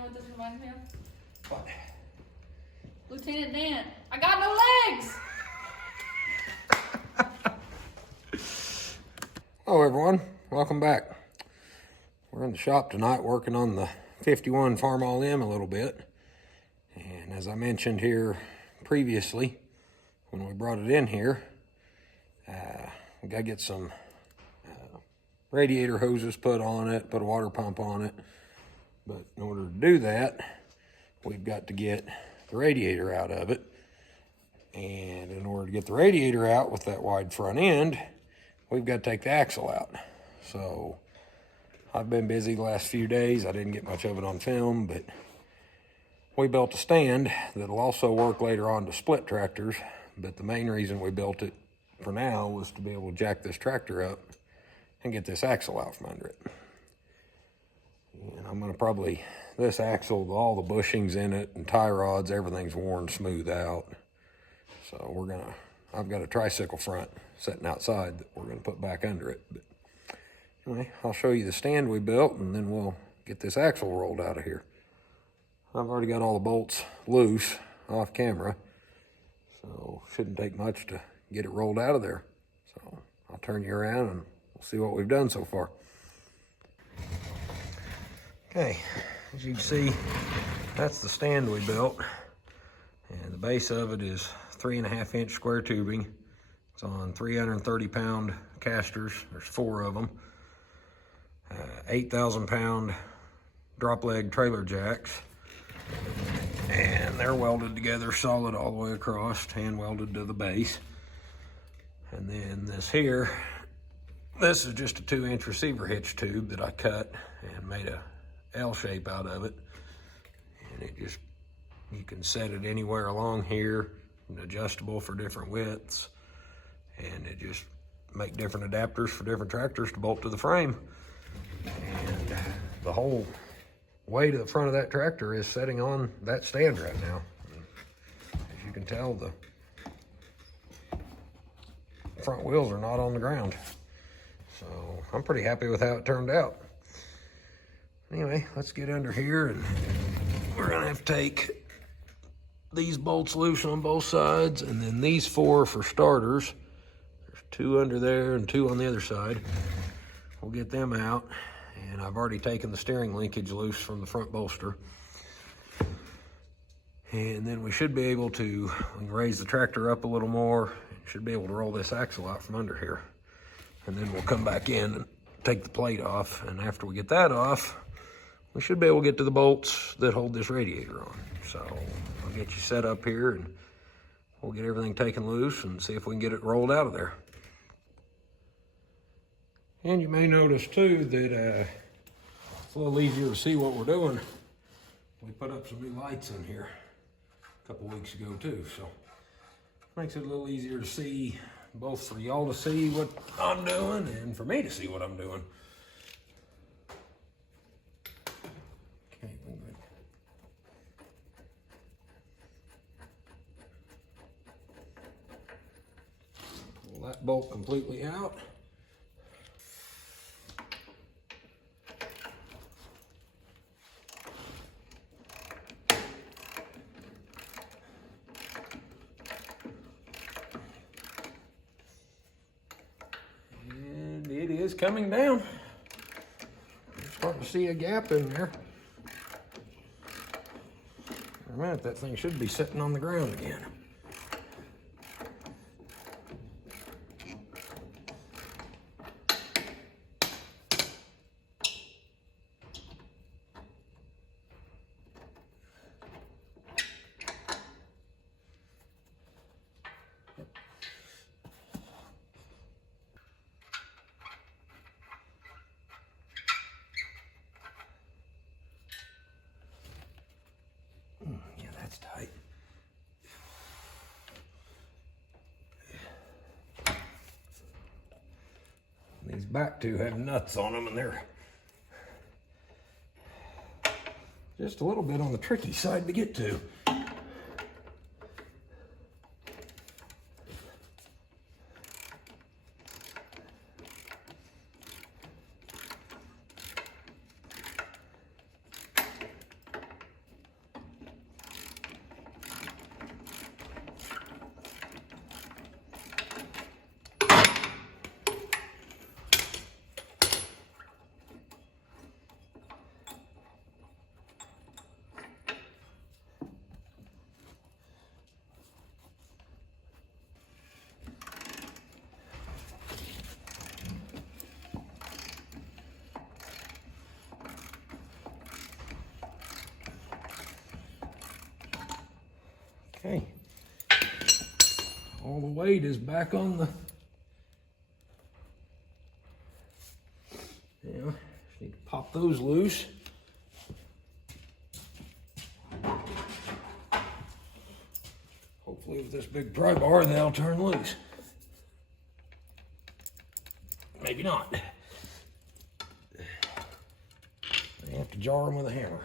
know what this reminds me of? What? Lieutenant Dan. I got no legs! Hello everyone, welcome back. We're in the shop tonight working on the 51 Farmall M a little bit. And as I mentioned here previously, when we brought it in here, we got to get some radiator hoses put on it, put a water pump on it. But in order to do that, we've got to get the radiator out of it. And in order to get the radiator out with that wide front end, we've got to take the axle out. So I've been busy the last few days. I didn't get much of it on film, but we built a stand that'll also work later on to split tractors. But the main reason we built it for now was to be able to jack this tractor up and get this axle out from under it. And I'm gonna probably, this axle, all the bushings in it and tie rods, everything's worn smooth out. So I've got a tricycle front sitting outside that we're gonna put back under it. But anyway, I'll show you the stand we built and then we'll get this axle rolled out of here. I've already got all the bolts loose off camera, so shouldn't take much to get it rolled out of there. So I'll turn you around and we'll see what we've done so far. Okay, as you can see, that's the stand we built. And the base of it is 3.5 inch square tubing. It's on 330 pound casters. There's 4 of them. 8,000 pound drop leg trailer jacks. And they're welded together solid all the way across, hand welded to the base. And then this here, this is just a 2-inch receiver hitch tube that I cut and made a L shape out of it. And it just, you can set it anywhere along here, adjustable for different widths. And it just make different adapters for different tractors to bolt to the frame. And the whole weight of the front of that tractor is sitting on that stand right now. As you can tell, the front wheels are not on the ground. So I'm pretty happy with how it turned out. Anyway, let's get under here and we're gonna have to take these bolts loose on both sides and then these 4 for starters. There's 2 under there and 2 on the other side. We'll get them out. And I've already taken the steering linkage loose from the front bolster. And then we should be able to raise the tractor up a little more. Should be able to roll this axle out from under here. And then we'll come back in and take the plate off. And after we get that off, we should be able to get to the bolts that hold this radiator on. So I'll get you set up here and we'll get everything taken loose and see if we can get it rolled out of there. And you may notice too that it's a little easier to see what we're doing. We put up some new lights in here a couple weeks ago too, so makes it a little easier to see, both for y'all to see what I'm doing and for me to see what I'm doing. Okay, pull that bolt completely out. It is coming down. I'm starting to see a gap in there. In a minute, that thing should be sitting on the ground again. That's tight. These back 2 have nuts on them and they're just a little bit on the tricky side to get to. Okay. All the weight is back on the, just need to pop those loose. Hopefully with this big pry bar they'll turn loose. Maybe not. I have to jar them with a hammer.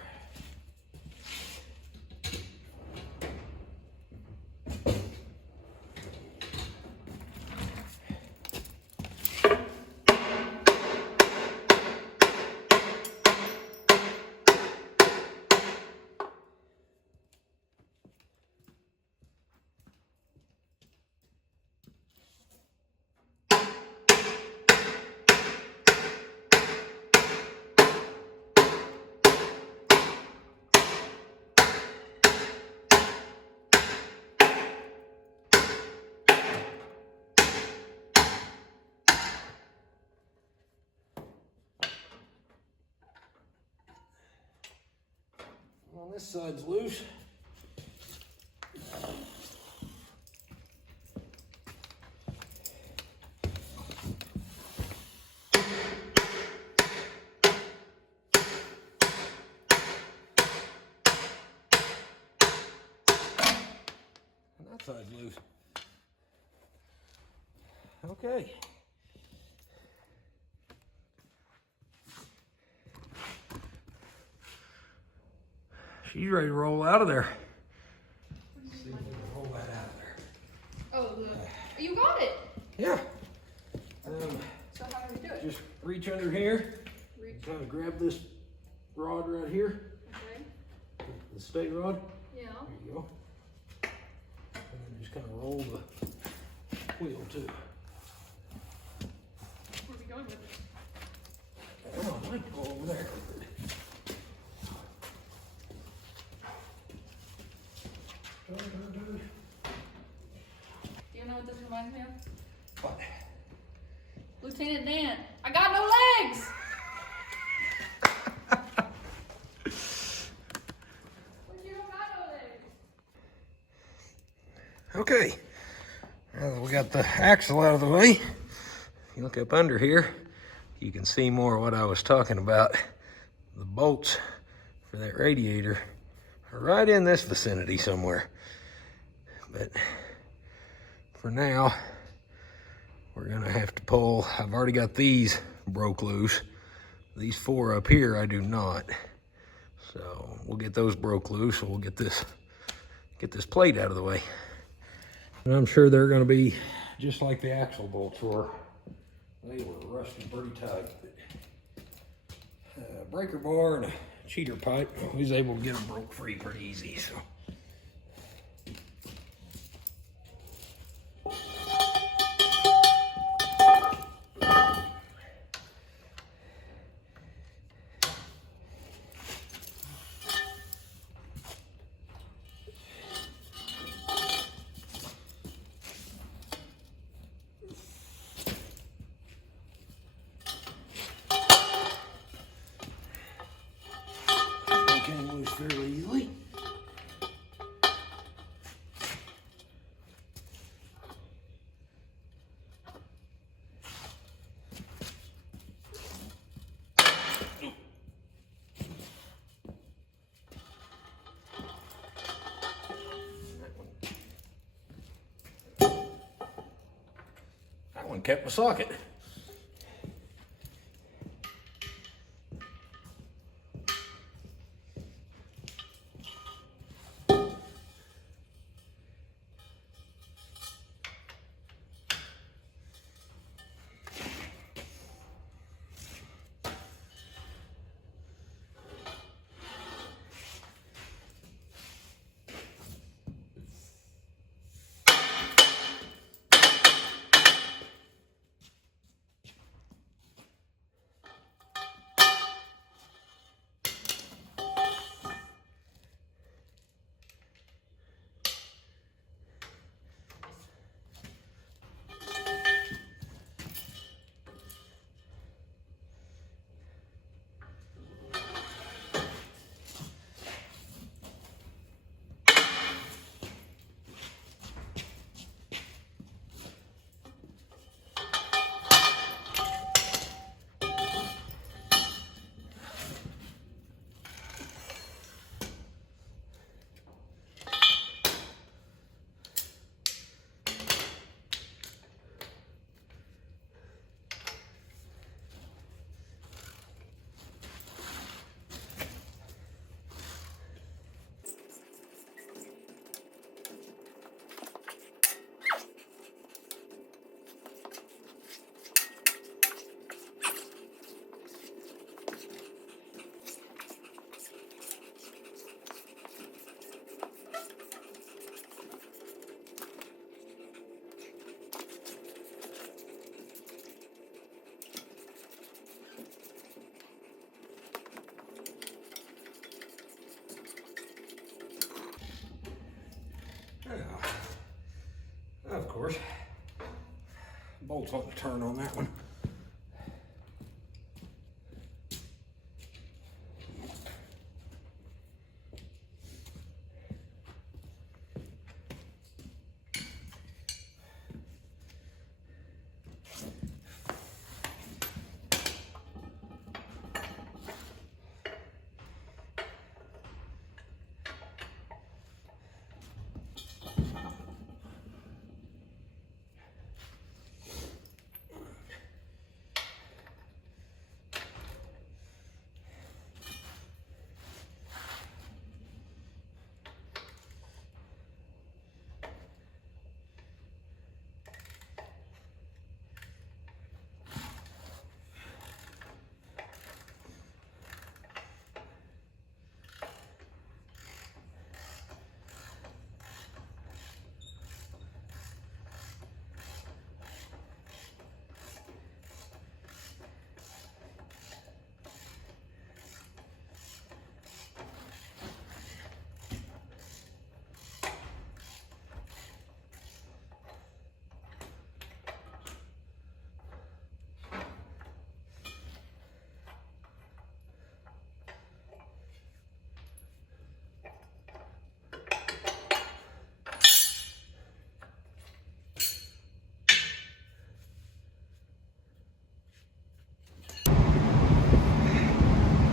Well, this side's loose. And that side's loose. Okay. She's ready to roll out of there. Let's see if we can roll that out of there. Oh, you got it. Yeah. So how do we do it? Just reach under here. Kind of grab this rod right here. Okay. The stay rod. Yeah. There you go. And then just kind of roll the wheel too. Where are we going with it? Oh, I might go over there. Do you know what this reminds me of? What? Lieutenant Dan. I got no legs! But you don't got no legs. Okay. Now that we got the axle out of the way, if you look up under here, you can see more of what I was talking about. The bolts for that radiator are right in this vicinity somewhere. But for now, we're gonna have to pull. I've already got these broke loose. These four up here, I do not. So we'll get those broke loose, and we'll get this plate out of the way. And I'm sure they're gonna be just like the axle bolts were. They were rusty pretty tight. But, breaker bar and a cheater pipe, we was able to get them broke free pretty easy. So. Came loose fairly easily. That one kept my socket. course. Bolt's wanting to turn on that one.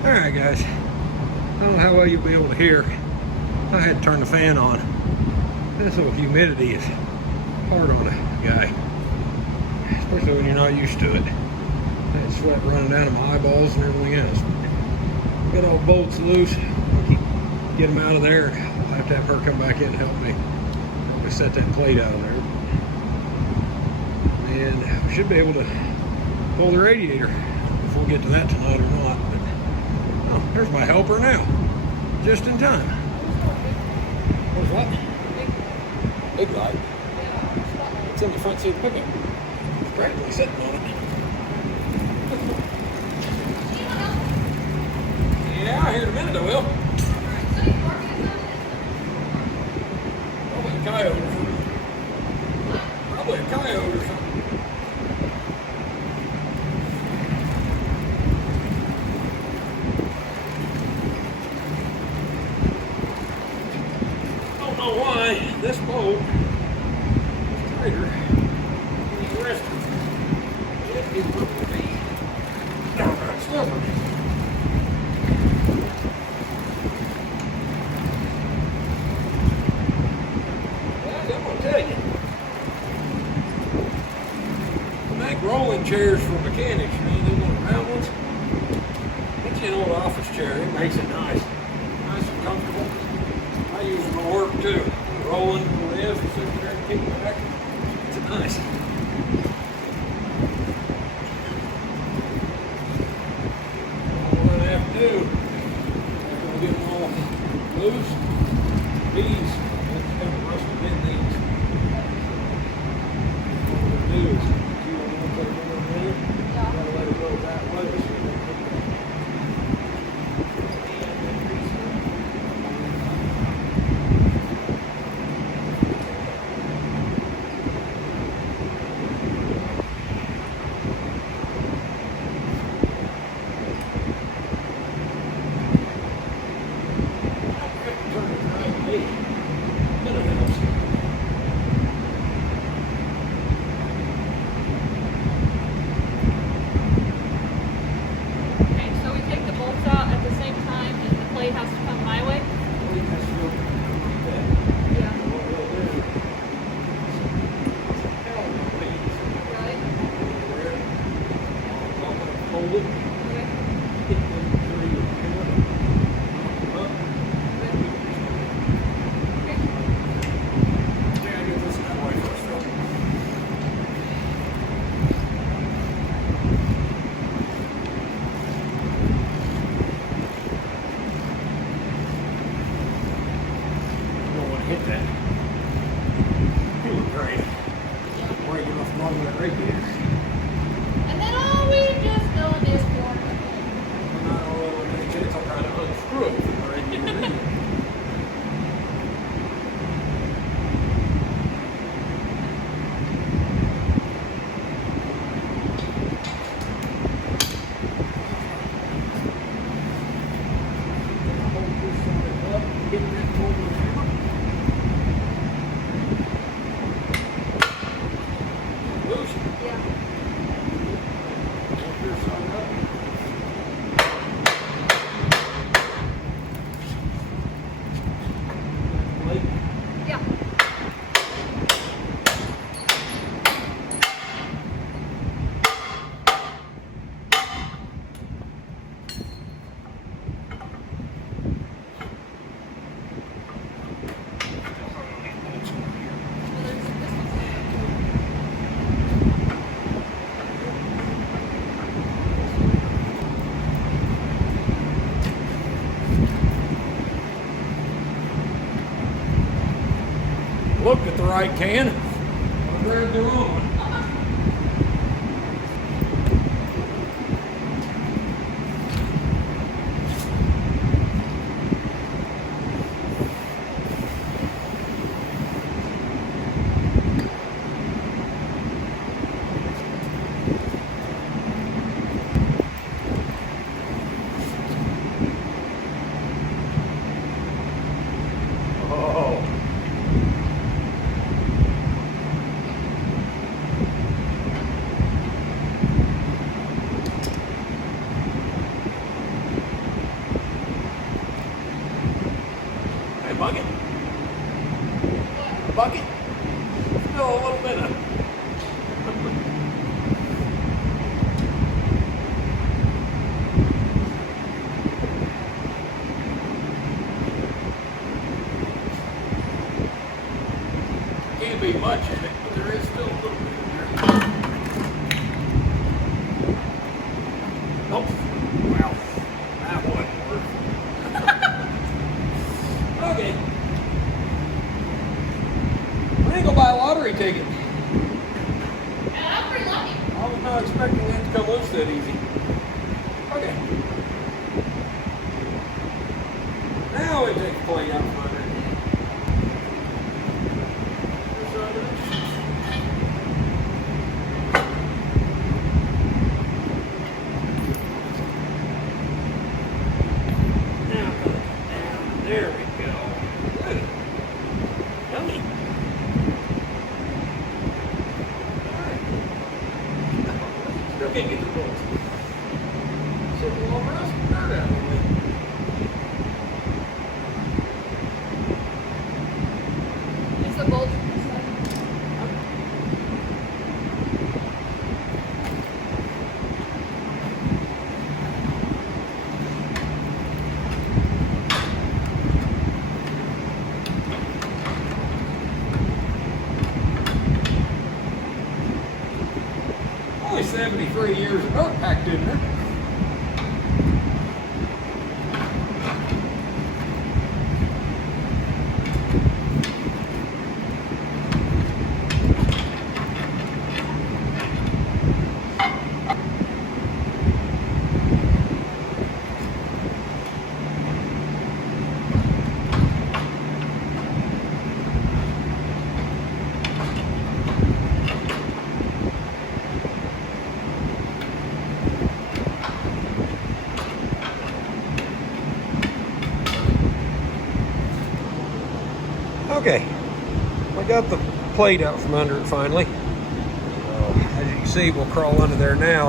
Alright guys, I don't know how well you'll be able to hear. I had to turn the fan on. This little humidity is hard on a guy, especially when you're not used to it. I had sweat running down to my eyeballs and everything else. Got all bolts loose. Get them out of there. I'll have to have her come back in and help me set that plate out of there. And we should be able to pull the radiator if we'll get to that tonight or not. But, oh, there's my helper now, just in time. What's that? Big light. It's in the front seat of the pickup. It's practically sitting on it. Yeah, here in a minute I will. Probably a coyote. Probably a coyote or something. Don't know why this boat is tighter than the rest of it. It is looking to be downright stubborn. Rolling chairs for mechanics, you know, those little round ones. Get you an old office chair, it makes it nice and comfortable. I use them at work too. Rolling the legs and sitting there and kick back. It's nice. All I have to do is get them all loose. These, it's kind of rusted in these. All we're going to do is Looked at the right can. Grabbed the wrong one. Bucket. A bucket. Still a little bit of. Can't be much in it, but there is still a little bit in there. Nope. Well, that wouldn't work. Okay. I ain't gonna buy a lottery ticket. Yeah, I'm pretty lucky. I was not expecting that to come loose that easy. Okay. Now we take the plate out from under it. Now put it down. There we go. Good. Yummy. Still can't get the bolts. Shit, a little rust dirt out of the way. It's the bolt. Only 73 years of dirt packed in there. Okay, I got the plate out from under it finally. As you can see, we'll crawl under there now,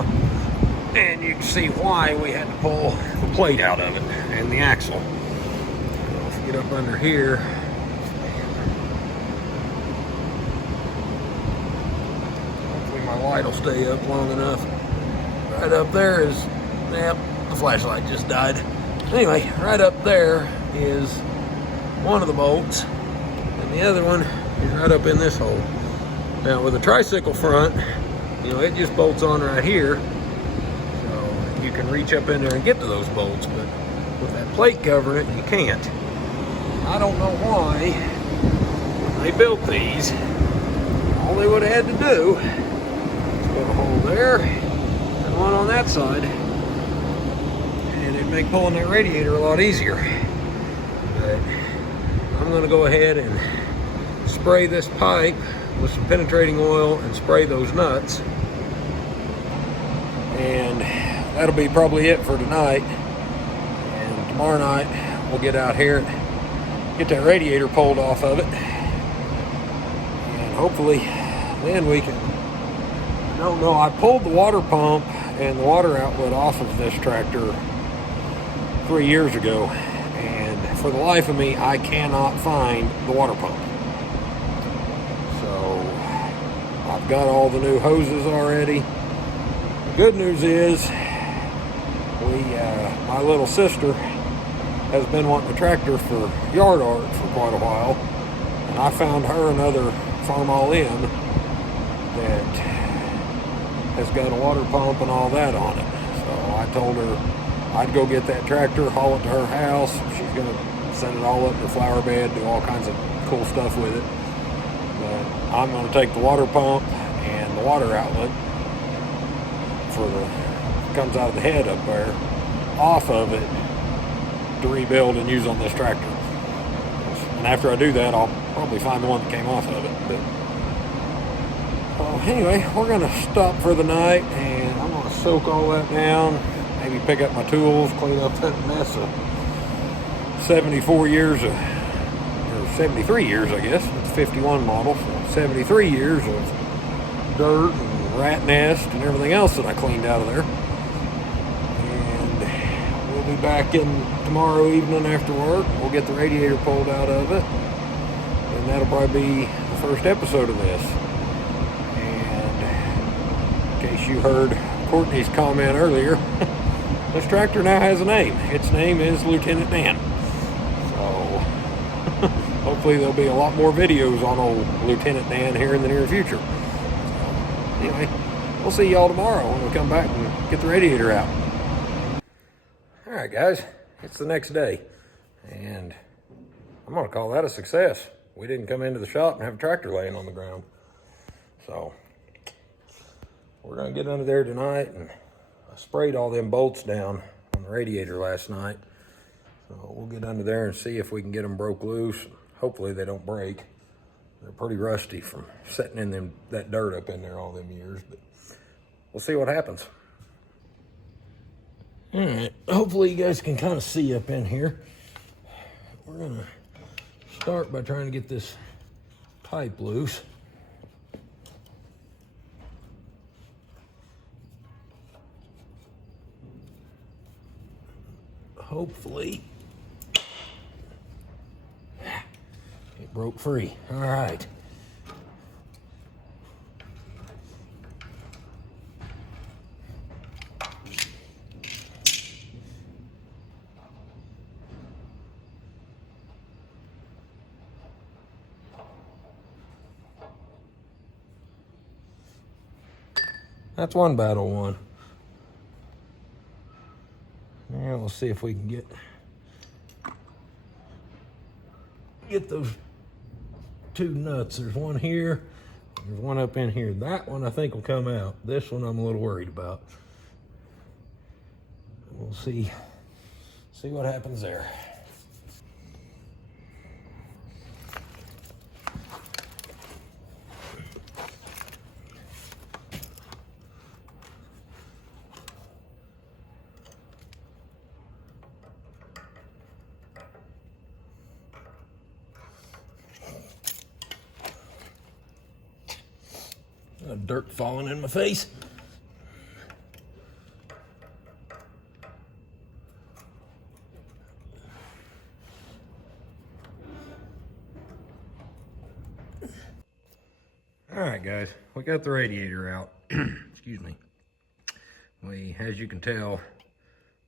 and you can see why we had to pull the plate out of it and the axle. If you get up under here, hopefully my light will stay up long enough. Right up there is, yep, the flashlight just died. Anyway, right up there is one of the bolts. The other one is right up in this hole. Now with a tricycle front, you know, it just bolts on right here. So you can reach up in there and get to those bolts, but with that plate covering it, you can't. I don't know why when they built these, all they would have had to do is put a hole there and one on that side, and it'd make pulling that radiator a lot easier. But I'm gonna go ahead and spray this pipe with some penetrating oil and spray those nuts, and that'll be probably it for tonight. And tomorrow night we'll get out here and get that radiator pulled off of it, and hopefully then we can, I don't know, I pulled the water pump and the water outlet off of this tractor 3 years ago, and for the life of me I cannot find the water pump. I've got all the new hoses already. The good news is, my little sister has been wanting a tractor for yard art for quite a while, and I found her another Farmall M that has got a water pump and all that on it. So I told her I'd go get that tractor, haul it to her house. She's gonna send it all up to the flower bed, do all kinds of cool stuff with it. But I'm going to take the water pump and the water outlet for the comes out of the head up there off of it to rebuild and use on this tractor. And after I do that, I'll probably find the one that came off of it. But anyway, we're going to stop for the night, and I'm going to soak all that down, maybe pick up my tools, clean up that mess of 74 years or 73 years, I guess. It's a 51 model, so 73 years of dirt and rat nest and everything else that I cleaned out of there. We'll be back in tomorrow evening after work. We'll get the radiator pulled out of it, and that'll probably be the first episode of this. And in case you heard Courtney's comment earlier, this tractor now has a name. Its name is Lieutenant Dan. So hopefully there'll be a lot more videos on old Lieutenant Dan here in the near future. So, anyway, we'll see y'all tomorrow when we come back and get the radiator out. All right, guys, it's the next day, and I'm going to call that a success. We didn't come into the shop and have a tractor laying on the ground. So we're going to get under there tonight, and I sprayed all them bolts down on the radiator last night. So we'll get under there and see if we can get them broke loose. Hopefully they don't break. They're pretty rusty from sitting in that dirt up in there all them years, but we'll see what happens. All right, hopefully you guys can kind of see up in here. We're gonna start by trying to get this pipe loose. Hopefully it broke free. All right. That's one battle won. Yeah, we'll see if we can get those two nuts. There's one here, there's one up in here. That one I think will come out. This one I'm a little worried about. We'll see what happens there. Dirt falling in my face. All right, guys, we got the radiator out. Excuse me. As you can tell,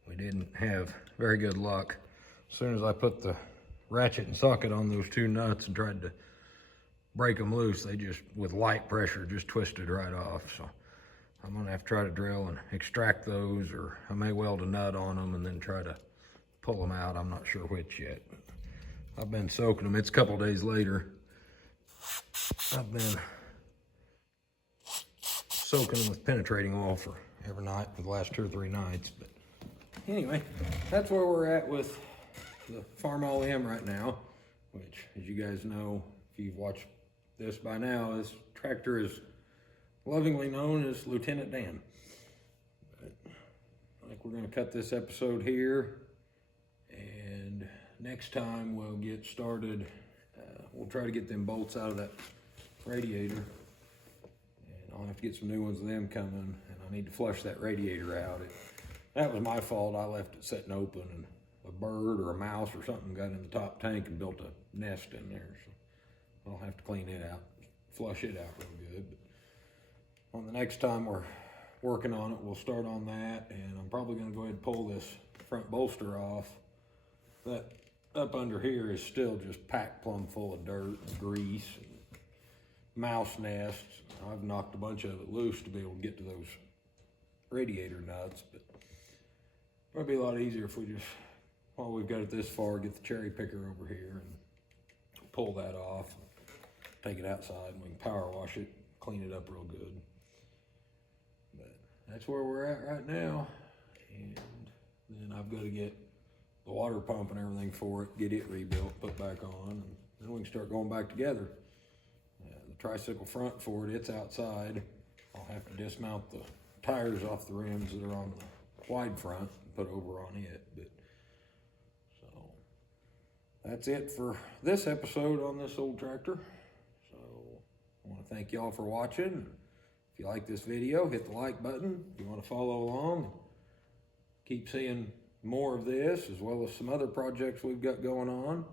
we didn't have very good luck. As soon as I put the ratchet and socket on those two nuts and tried to break them loose, they just, with light pressure, just twisted right off. So I'm gonna have to try to drill and extract those, or I may weld a nut on them and then try to pull them out. I'm not sure which yet. I've been soaking them. It's a couple days later. I've been soaking them with penetrating oil for every night for the last 2 or 3 nights. But anyway, that's where we're at with the Farmall M right now, which, as you guys know, if you've watched this by now, this tractor is lovingly known as Lieutenant Dan. But I think we're going to cut this episode here, and next time we'll get started. We'll try to get them bolts out of that radiator, and I'll have to get some new ones of them coming, and I need to flush that radiator out. That was my fault. I left it sitting open, and a bird or a mouse or something got in the top tank and built a nest in there. So I'll have to clean it out, flush it out real good. But on the next time we're working on it, we'll start on that, and I'm probably going to go ahead and pull this front bolster off. That up under here is still just packed plumb full of dirt and grease and mouse nests. I've knocked a bunch of it loose to be able to get to those radiator nuts, but it might be a lot easier if we just, while we've got it this far, get the cherry picker over here and pull that off. take it outside and we can power wash it, clean it up real good. But that's where we're at right now. And then I've got to get the water pump and everything for it, get it rebuilt, put back on, and then we can start going back together. The tricycle front for it, it's outside. I'll have to dismount the tires off the rims that are on the wide front and put over on it. But so that's it for this episode on this old tractor. So I want to thank y'all for watching. If you like this video, hit the like button. If you want to follow along, keep seeing more of this as well as some other projects we've got going on,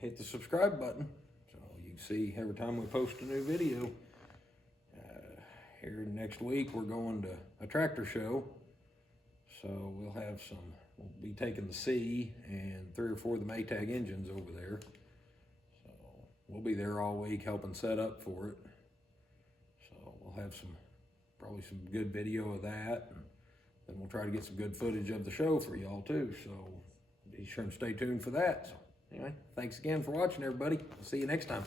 hit the subscribe button so you can see every time we post a new video. Here next week we're going to a tractor show, so we'll be taking the C and 3 or 4 of the Maytag engines over there. So we'll be there all week helping set up for it. So we'll have probably some good video of that. And we'll try to get some good footage of the show for y'all too, so be sure and stay tuned for that. So anyway, thanks again for watching, everybody. I'll see you next time.